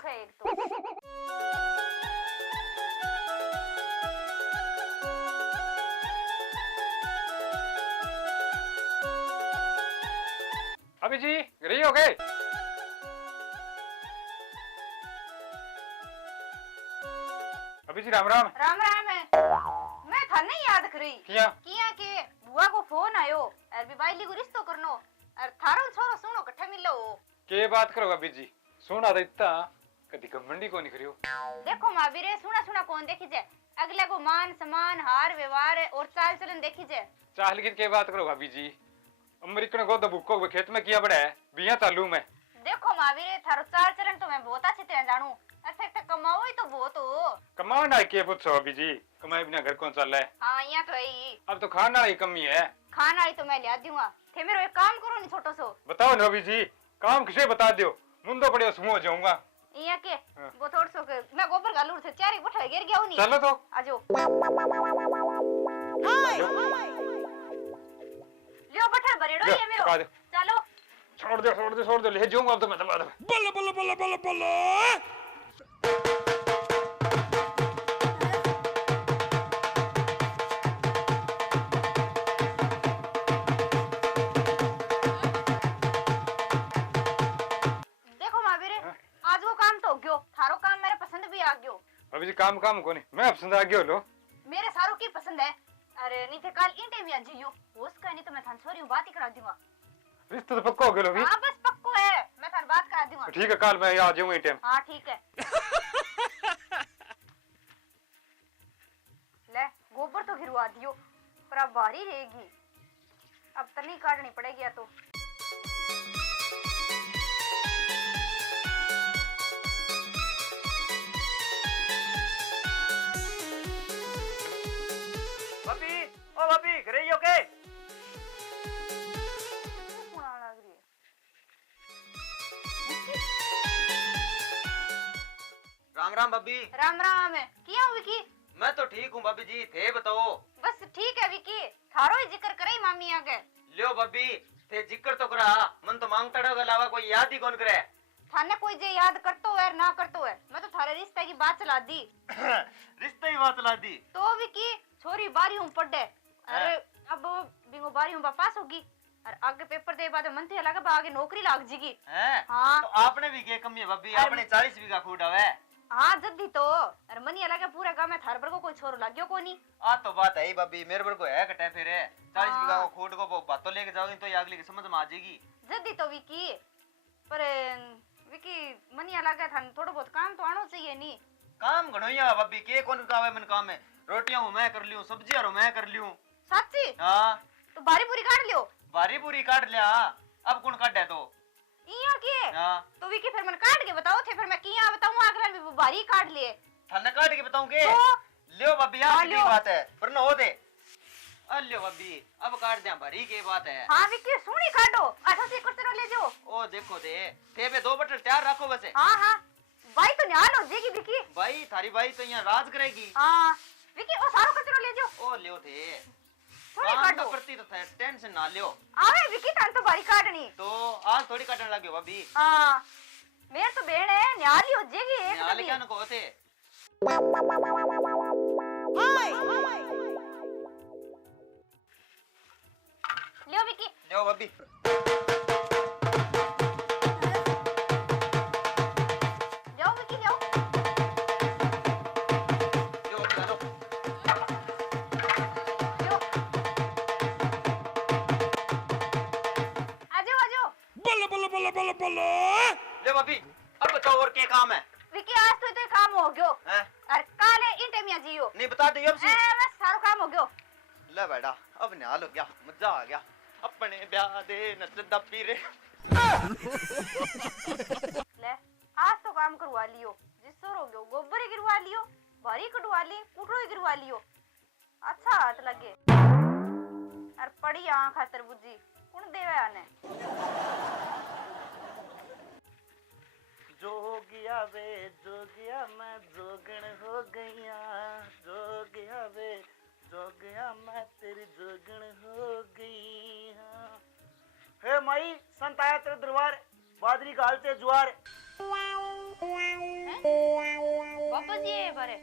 दुख है एक तो। अभी जी रही हो गए? अभी जी राम राम। राम राम है। मैं था नहीं याद करी किया के बुआ को फोन आयो और बिबाइली को रिश्तो करनो और थारो छोरो सुनो कट्ठे मिलो। के बात करो अभी जी, सुना था इतना कदी घमंडी को नहीं करियो। देखो माँ बीरे सुना सुना कौन देखी जाए, अगले को मान सम्मान हार व्यवहार और चाल चलन देखी जाए। चाल की के बात करो भाभी जी, अमेरिकन को दबुको खेत में किया बड़ा है बिया चालू में। देखो माँ बीरे थारो चाल चलन तो मैं बहुत अच्छी तरह जानू, फिर तो कमाओ ही तो बहुत हो। कमाओ ना के पूछो अभी जी, कमाए बिना घर कौन चल रहा है? हाँ यहाँ तो है ही। अब तो खाना ही कमी है। खाना ही तो मैं लिया दूंगा, थे मेरे एक काम करो नहीं छोटो सो। बताओ ना अभी जी, काम किसे बता दो, मुंडो पड़े सुमो जाऊंगा। यहाँ के वो थोड़ा सो के मैं गोबर गालू से चारी बैठा गिर गया हूँ नहीं। चलो तो आजो लियो बठर बरेड़ो ये मेरो। चलो छोड़ दो ले जाऊंगा अब तो मैं दबा दबा। बल्ला बल्ला बल्ला बल्ला बल्ला। देखो महावीर आज वो काम तो गयो, थारो काम मेरे पसंद भी आ गयो। अभी जी काम को नहीं मैं पसंद आ गयो लो। मेरे सारों की पसंद है। अरे नहीं थे काल इंटे भी आ जियो उसका नहीं तो मैं थान छोरी बात ही करा दूंगा। रिश्ता तो पक्का हो गया लो भी। हाँ बस पक्को है, मैं थान बात करा दूंगा। ठीक है कल मैं आ जाऊंगा टाइम। हाँ ठीक है। ले गोबर तो गिरवा दियो पर अब बारी रहेगी, अब तनी काटनी पड़ेगी या तो। भाभी ओ भाभी घरे ही हो के? राम राम भाभी। राम राम है किया हो विकी? मैं तो ठीक हूँ भाभी जी, थे बताओ। बस ठीक है विकी, थारो ही जिक्र करे मामी आगे। लियो भाभी थे जिक्र तो करा, मन तो मांगता के अलावा कोई याद ही कौन करे। थाने कोई जे याद करतो है ना करतो है, मैं तो थारे रिश्ते की बात चला दी। रिश्ते ही बात ला दी तो विकी छोरी बारी हूँ पढ़े, अरे अब बिंगो बारी हूँ पास होगी और आगे पेपर दे बाद मन थे लगा आगे नौकरी लाग जीगी। हाँ तो आपने भी क्या कमी है भाभी, आपने 40 बीघा खूट आवे। हाँ जल्दी तो अरे मनी अलग पूरे गांव में थार पर को कोई छोरो लाग्यो को नहीं। आ तो बात है ही भाभी, मेरे पर को है कटे फिर 40 बीघा को खूट को बातों लेके जाओगी तो ये अगली की समझ में आ जाएगी। जल्दी तो विकी पर विकी मनी अलग थान थोड़ा बहुत काम तो आना चाहिए नहीं। काम घणोइया भाभी के कौन का है मन काम है, रोटियां हूं मैं कर लियो, सब्जियां मैं कर लियो। सच्ची? हां तो बारी पूरी काट लियो। बारी पूरी काट लिया, अब कौन काटे तो इया के। हां तो विकी फिर मन काट के बताओ थे, फिर मैं किया बताऊं अगला भी बारी काट लिए। थाने काट के बताऊंगे तो? लियो भाभी आपकी बात है पर न हो दे। लियो भाभी अब काट दिया, भरी के बात है। हां विकी सुनी काटो अच्छा से करते ले जाओ। ओ देखो दे थे पे 2 बटल तैयार रखो वैसे। हां हां भाई तो न्याल हो जाएगी विकी। भाई थारी भाई तो यहां राज करेगी। हां विकी ओ सारो करते ले जाओ। ओ लियो थे थोड़ी काटो प्रति तो टेंशन ना लियो। आवे विकी तान तो बारी काटनी तो आज थोड़ी काटने लगे भाभी। हां मेरे तो बेण है न्याली हो जाएगी एक न्याली क्या न को थे। लियो विकी लियो भाभी लियो विकी लियो। लियो चलो लियो आजो आजो। बल्ला बल्ला बल्ला बल्ला बल्ला। ले भाभी अब बताओ और क्या काम है? विकी आज तो काम हो गयो हैं? और काले इंटे में जियो नहीं बता दे अब सी। बस सारो काम हो गयो। ले बेटा अब निहाल हो गया, मजा आ गया, अपने ब्याह दे नचदा पीरे। ले आज तो काम करवा लियो, जिससे हो गयो गोबर ही गिरवा लियो, भारी कटवा ली, कुटरो ही गिरवा लियो, अच्छा हाथ लगे। और पड़ी आंख खातर बुझी कौन देवे आने। जोगिया वे जोगिया मैं जोगण हो गईया, जोगिया वे जोगिया मैं तेरी जोगण हो गई। हे माई संत आया तेरे दरबार, बादरी काल से जुआर। बाबा जी है बारे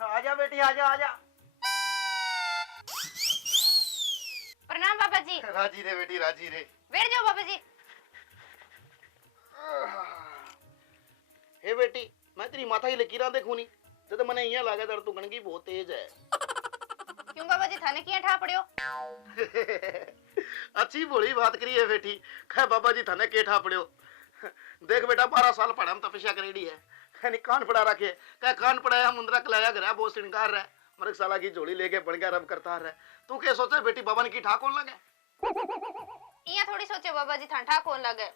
आजा बेटी आजा आजा। प्रणाम बाबा जी। राजी रे बेटी राजी रे। बैठ जाओ बाबा जी। हे बेटी मैं तेरी माथा की लकीरां देखूं नी तो मने इयां लागे तर तू गणगी बहुत तेज है। क्यों बाबा जी थाने किया ठा पड़ियो? अच्छी बोली बात करी है बेटी। कह बाबा जी थाने के ठा पड़ियो। देख बेटा 12 साल पढ़ा हम तपस्या करेड़ी है। कहनी कान पड़ा रखे कह कान पड़ाया मुंदरा कलाया गया बहुत श्रृंगार रहा मरक साला की जोड़ी लेके बन गया रब करता रहा। तू क्या सोचे बेटी बाबा ने की ठा कौन लगे? इया थोड़ी सोचे बाबा जी थान ठा कौन लगे।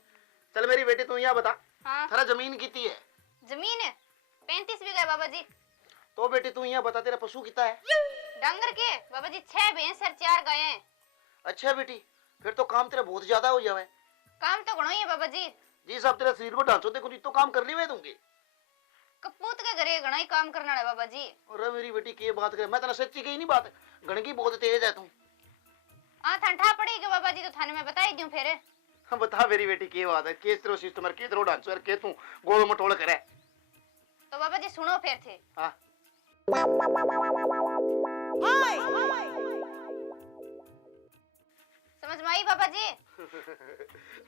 चल मेरी बेटी तू यहाँ बता। हाँ थारा जमीन कितनी है? जमीन 35 बीघा बाबा जी। तो बेटी तू यहाँ बता तेरा पशु कितना है? डंगर के बाबा जी 6 भैंस और 4 गाय हैं। अच्छा बेटी फिर तो काम तेरा बहुत ज्यादा हो जावे। काम तो घणो ही है बाबा जी। जी साहब तेरा शरीर को ढांचो देखो तो काम कर ली मैं दूंगी। कपूत के घरे घणा ही काम करना है बाबा जी। अरे मेरी बेटी की बात करे मैं तेरा सच्ची कही नहीं बात। गणगी बहुत तेज है तू। हाँ थान ठा पड़ेगी बाबा जी तो थाने में बता ही दूं फिर। हाँ बता मेरी बेटी की बात है केस तेरो सिस्टम है के तेरो ढांचो है के तू गोल मटोल करे। तो बाबा जी सुनो फिर थे। हाँ समझ में आई बाबा जी?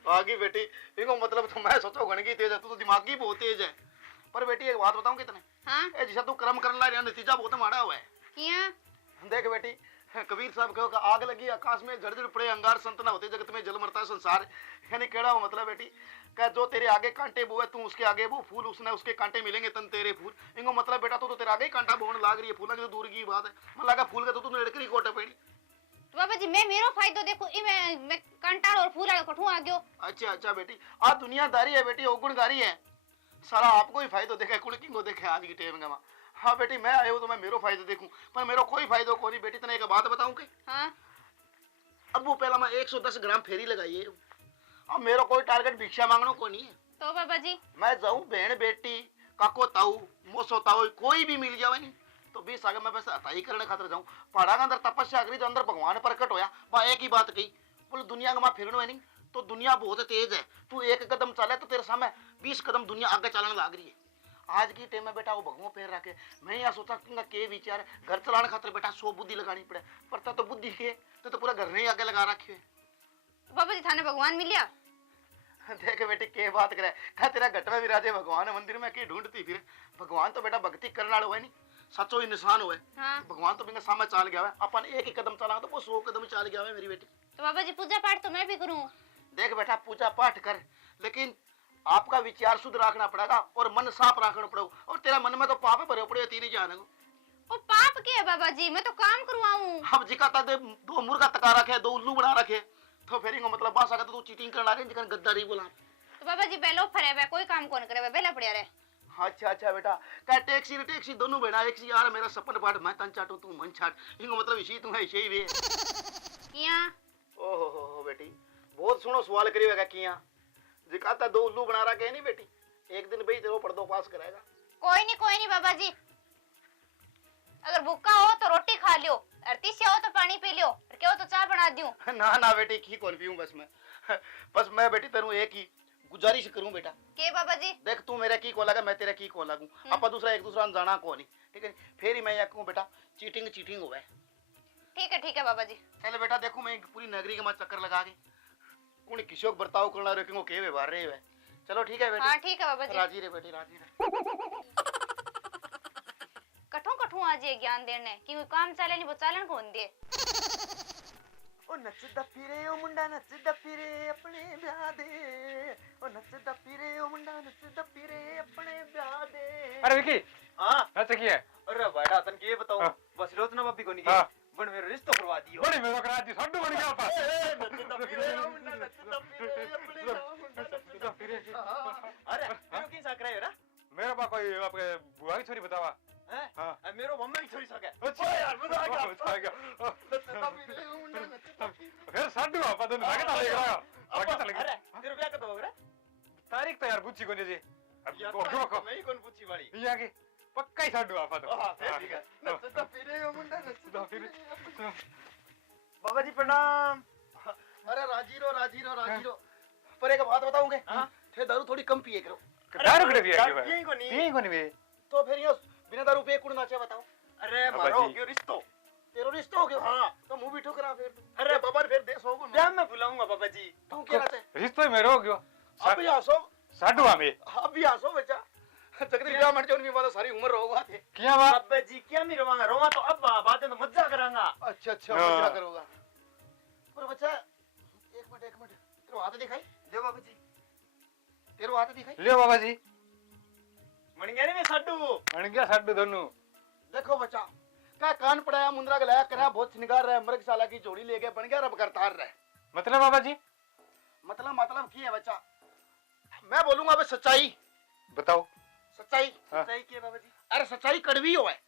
आगे बेटी इनको मतलब तो मैं सोचो गणगी तेज है तू तो दिमागी बहुत तेज है। पर बेटी एक बात बताऊं कितने हाँ ए जिसा तू कर्म करने ला रहा नतीजा बहुत माड़ा हुआ है। किया देख बेटी कबीर साहब कहो कि आग लगी आकाश में झड़झड़ पड़े अंगार संतना होते जगत में जल मरता संसार। यानी केड़ा हो मतलब बेटी क्या जो तेरे आगे कांटे बोए तू उसके आगे वो फूल उसने उसके कांटे मिलेंगे तन तेरे फूल। इनको मतलब बेटा तू तो तेरे आगे ही कांटा बोन लाग रही है फूलों की तो दूर की बात है। मैं लगा फूल का तो तू लड़करी कोटे पेड़ी। तो बाबा जी मैं मेरो फायदो देखो ई मैं कंटाल और फूल कठू आ गयो। अच्छा अच्छा बेटी आ दुनियादारी है बेटी औगुणगारी है। सारा आपको ही फायदो देखे कुल किंगो देखे आज की टाइम में। हाँ बेटी मैं आयो तो मैं मेरो फायदो देखूं पर मेरो कोई फायदो को नहीं बेटी। तने एक बात बताऊं कि हाँ अब वो पहला मैं 110 ग्राम फेरी लगाई है। अब मेरो कोई टारगेट भिक्षा मांगनो को नहीं है। तो बाबा जी मैं जाऊं बहन बेटी काको ताऊ मोसो ताऊ कोई भी मिल जावे नहीं तो 20 आगे मैं बस हताई करने खातर जाऊं। पहाड़ा के अंदर तपस्या करी तो अंदर भगवान प्रकट होया वहां एक ही बात कही बोले दुनिया का फिरनो है नहीं तो दुनिया बहुत तेज है। तू एक कदम चले तो तेरे सामने 20 कदम दुनिया आगे चलने लग रही है। आज की टाइम में बेटा वो भगवों पैर रखे मैं यहाँ सोचा के विचार है घर चलाने खातिर बेटा 100 बुद्धि लगानी पड़े पर तो बुद्धि के तो पूरा घर नहीं आगे लगा रखी है। बाबा जी थाने भगवान मिलिया? देख बेटी के बात करे क्या तेरा घट में विराजे भगवान मंदिर में के ढूंढती फिर भगवान तो बेटा भक्ति करने वाला हुआ नहीं सचो इंसान हुआ। हाँ भगवान तो बिना सामने चाल गया है अपन एक ही कदम चला तो वो 100 कदम चाल गया है मेरी बेटी। तो बाबा जी पूजा पाठ तो मैं भी करूं। देख बेटा पूजा पाठ कर लेकिन आपका विचार शुद्ध रखना पड़ेगा और मन साफ रखना पड़ेगा और तेरा मन में तो पाप भरे पड़े तीन ही जाने को। ओ पाप के है बाबा जी मैं तो काम करवाऊं। अब जिका दे 2 मुर्गा तका रखे 2 उल्लू बना रखे तो फिर इनको मतलब बासा का तो तू चीटिंग करना रहे जिकन गद्दारी बोला। तो बाबा जी बेलो फरे वे कोई काम कौन करे वे बेला पड़िया रे। अच्छा अच्छा बेटा क्या टैक्सी रे टैक्सी दोनों बेटा एक सी यार मेरा सपन पाठ मैं तन चाटू तू मन चाट इनको मतलब इसी तू है इसी वे किया। ओहो हो बेटी बहुत सुनो सवाल करिएगा किया जिकाता 2 उल्लू बना रखे नहीं बेटी एक दिन भाई तेरे पर्दो पास कराएगा। कोई नहीं बाबा जी अगर भूखा हो तो रोटी खा लियो और तीसिया हो तो पानी पी लियो और क्या हो तो चाय बना दूं। ना ना बेटी की कौन पीऊं बस मैं बेटी तेरू एक ही गुजारिश करूं बेटा के बाबा जी देख तू मेरा की को लगा मैं तेरा की को लागू आपा दूसरा एक दूसरा जाना को नहीं ठीक है फिर ही मैं या कहूं बेटा चीटिंग होवे। ठीक है बाबा जी। चल बेटा देखो मैं पूरी नगरी के में चक्कर लगा के कौन किसी को बर्ताव करना रे किंगो के व्यवहार रे है। चलो ठीक है बेटी। हां ठीक है बाबा जी। राजी रे बेटी राजी रे कठू आज ये ज्ञान देने कि काम चले नहीं वो चालन कौन दे। ओ नचदा फिरे ओ मुंडा नचदा फिरे अपने ब्याह दे ओ नचदा फिरे ओ मुंडा नचदा फिरे अपने ब्याह दे। अरे विकी हां अच्छा की है अरे बेटा तन के बताऊं हाँ। बस रोजना भाभी को नहीं हाँ। बन मेरा रिश्ता करवा दियो। बड़ी मेरा करा दी सड्डू बन गया आपा नचदा फिरे ओ मुंडा नचदा फिरे अपने नचदा फिरे। अरे मेरे की साकरा है ना मेरा बा कोई आपके बुआ की छोरी बतावा हैं हाँ। मेरो मम्मी की छोरी सके अच्छा यार मजा आ आ गया नचदा फिरे ओ मुंडा नचदा फिरे फिर सड्डू आपा तो लगे चले गया आगे चले अरे गया तेरे ब्याह कब होगा तारीख तो यार पूछी कोनी जी अब यार को मैं ही कौन पूछी वाली यहाँ के पक्का ही सड्डू आपा तो हां फिर ठीक है नचदा फिरे ओ मुंडा नचदा फिर बाबा जी प्रणाम। अरे के थे दारू थोड़ी कम पिए करो। दारू कड़े पिया दारू पिए को नहीं। पिए को नहीं बे तो फिर ये बिना दारू पिए कुड़ नाचे बताओ। अरे बाबा मारो जी। क्यों रिश्तो तेरो रिश्ता हो गया। हाँ। तो मुंह भी ठोकरा फिर। अरे बाबा फिर देश होगो ब्याह में बुलाऊंगा बाबा जी। तू क्या रहते रिश्तो में रो गयो अब भी हंसो। साडू में अब भी हंसो बच्चा। जगदी ब्याह मट जाओ नहीं वाला सारी उम्र होगा थे। किया बा बाबा जी क्या मैं रोवांगा रोवा तो अब बात है तो मजा करांगा। अच्छा अच्छा हाँ। मजा करोगा। पर बच्चा एक मिनट तेरे हाथ दिखाई। जो बाबा जी तेरे हाथ दिखाई। लियो बाबा जी मन गया रे मैं साडू। बन गया साडू दोनों देखो बच्चा क्या कान पड़ाया मुंद्रा गलाया करा बहुत श्रृंगार रहा मृगशाला की जोड़ी ले गए बन गया रब करतार रहा। मतलब बाबा जी मतलब की है बच्चा। मैं बोलूंगा अबे सच्चाई। बताओ सच्चाई। हाँ। सच्चाई की है बाबा जी। अरे सच्चाई कड़वी हो है।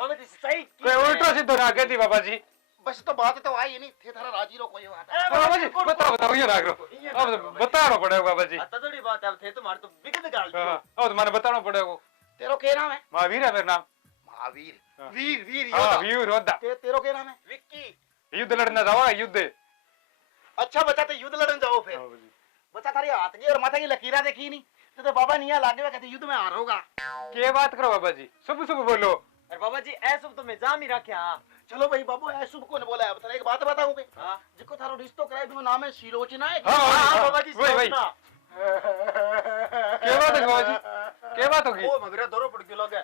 बाबा जी सच्चाई की कोई है। उल्टा सीधो ना कहती बाबा जी बस तो बात तो आई नहीं थे थारा राजी रो कोई बात है। अरे बाबा जी बताओ ये ना करो अब बताना पड़ेगा बाबा जी आता थोड़ी बात है अब थे तुम्हारे तो बिगड़ गाल हाँ अब तुम्हारे बताना पड़ेगा तेरो क्या नाम है। महावीर है मेरा नाम महावीर। हाँ। वीर वीर हाँ योद्धा। वीर होता तेरो क्या नाम है। विक्की। युद्ध लड़ना जाओ युद्ध अच्छा बच्चा तो युद्ध लड़न जाओ फिर। बच्चा थारी हाथ की और माथा की लकीरा देखी नहीं तो बाबा नहीं लागे हुए कहते युद्ध में हार होगा। के बात करो बाबा जी सुबह सुबह बोलो अरे बाबा जी ऐसा तो मैं जाम ही रखे। हाँ चलो भाई बाबू ऐ शुभ को ने बोला है अब एक बात बताऊं बे। हाँ जिसको थारो रिश्तो कराए भी नाम है शिरोचना है। हाँ, हाँ बाबा जी वही, वही। सोचना। के बात है बाबा जी के बात होगी ओ मगरा दौरो पड़ गया लगे।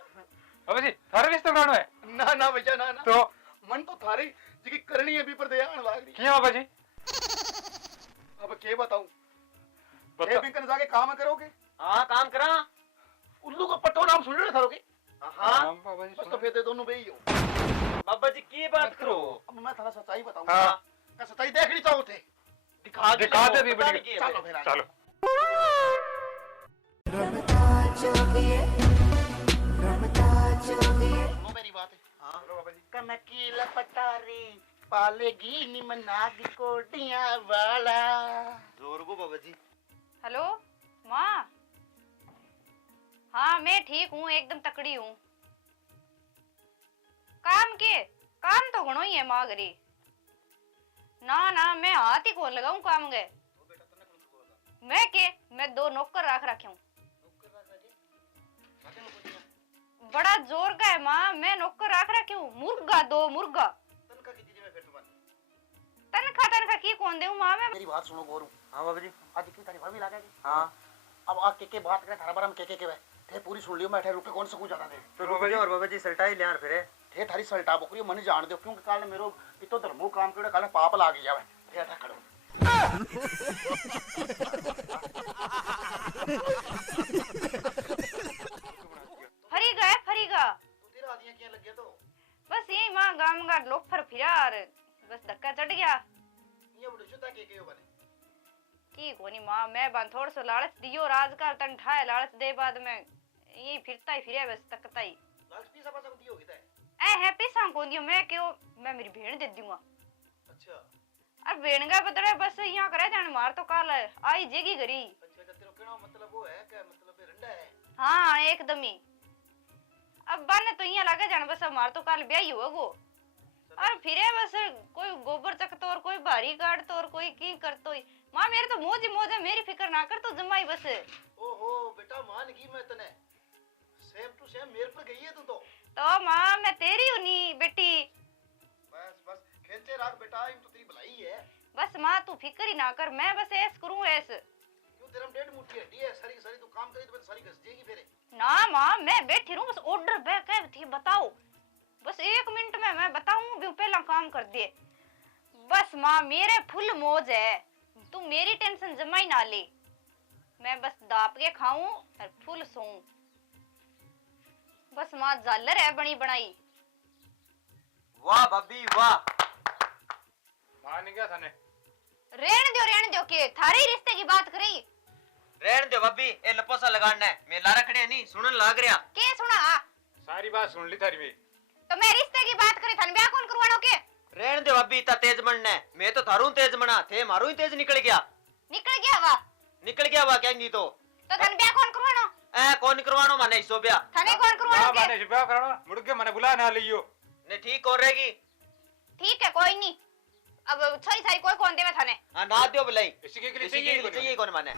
बाबा जी थारे रिश्ते करानो है ना ना बच्चा ना ना तो मन तो थारी जिकी करनी है भी पर दया आने लाग रही। किया बाबा जी अब के बताऊं ए बता बिकन जाके काम करोगे। हाँ काम करा। उल्लू को पट्टो नाम सुन रहे थारोगे। हाँ बाबा जी बस तो सुनो। फिर दे दोनों बे ही हो। बाबा जी की बात करो। अब मैं थारा सच्चाई बताऊंगा। हाँ क्या सच्चाई देखनी चाहो थे। दिखा दिखा दे भी पता बड़ी नहीं की है चलो भाई। फिर आगे। चलो सुनो मेरी बात है। हाँ बाबा जी। कनकी लपटारी पालेगी निमनाग कोटियां वाला। जोर को बाबा जी। हेलो माँ। हाँ मैं ठीक हूँ एकदम तकड़ी हूँ। काम तो घणो ही है माँ घरी। ना ना मैं हाथ ही खोल लगाऊं काम गए। मैं 2 नौकर रखे हूँ। बड़ा जोर का है माँ मैं नौकर रखे हूँ। मुर्गा 2 मुर्गा। तनखा की कौन दे माँ मैं। मेरी बात सुनो गोरू। हाँ बाबा जी। आज की तारीफ भी लागेगी। हाँ अब आ के बात करें थारा बारे में के वे थे पूरी सुन लियो। मैं ठे रुके कौन से कुछ जाता थे तो बाबा जी और बाबा जी सल्टाई ले फिर थे थारी सल्टा बकरी मन जान दो क्योंकि काल मेरो इतो धर्मो काम करे काल पाप लाग जावे थे था खड़ो। फरीगा तू तेरा आदियां क्या लग गया तो बस यही माँ गाम का लोफर फिरा और बस धक्का चढ़ गया। ये बड़े शुद्धा के हो बने की कोनी माँ मैं बन थोड़ा सा लालच दियो राजकार तन ठाए लालच दे बाद में यही फिरता ही फिरे बस तकता ही लाल पीसा पासा दी होगी ता। ए हैप्पी सांग को दियो मैं क्यों मैं मेरी भेड़ दे दूंगा। अच्छा अब भेड़ का बदले बस यहाँ करे जान मार तो काल आई जेगी घरी। अच्छा तेरा कहना मतलब वो है क्या मतलब रंडा है। हाँ एकदम ही अब बन तो यहाँ लगे जान बस मार तो काल ब्याह ही होगो और फिरे बस कोई गोबर चकतो और कोई भारी काटतो और कोई की करतो ही। माँ मेरे तो मौज है मेरी फिक्र ना कर तो जमाई बस। ओहो बेटा मान गई मैं तने सेम टू सेम मेरे पर गई है तू तो माँ मैं तेरी हूँ नी बेटी। बस खेलते राख बेटा इन तो तेरी भलाई है। बस माँ तू फिक्र ही ना कर मैं बस ऐस करूँ ऐस। क्यों तेरा में 1.5 मुट्ठी हड्डी है सारी सारी तू काम करी तो सारी घस जाएगी फिर। ना माँ मैं बैठी रहूँ बस ऑर्डर बैक है थी बताओ बस 1 मिनट में मैं बताऊँ भी पहला काम कर दिए। बस माँ मेरे फुल मौज है तू मेरी टेंशन जमाई ना ले। मैं बस दाप के खाऊं और फुल सोऊं। बस माँ झालर है बनी बनाई। वाह भाभी वाह। मान गया थाने रहने दो के थारे रिश्ते की बात करी। रहने दो भाभी ए लपोसा लगाना है मैं ला रखड़े नहीं सुनन लाग रहा। के सुना सारी बात सुन ली थारी भी तो मैं रिश्ते की बात करी थाने ब्याह कौन करवानो के। रहने दो भाभी इतना तेज बनना है मैं तो थारू तेज बना थे मारू ही तेज निकल गया वाह कहेंगी तो थाने ब्याह कौन करवानो। ए कौन करवानो माने इसो ब्याह थाने कौन करवानो हां के। माने शिपा कराना मुड़ के मने बुला ना लियो ने ठीक हो रहेगी। ठीक है कोई नहीं अब सही सही कोई कौन दे मैं थाने हां ना दियो भलाई इसी के लिए इसी के लिए चाहिए कौन माने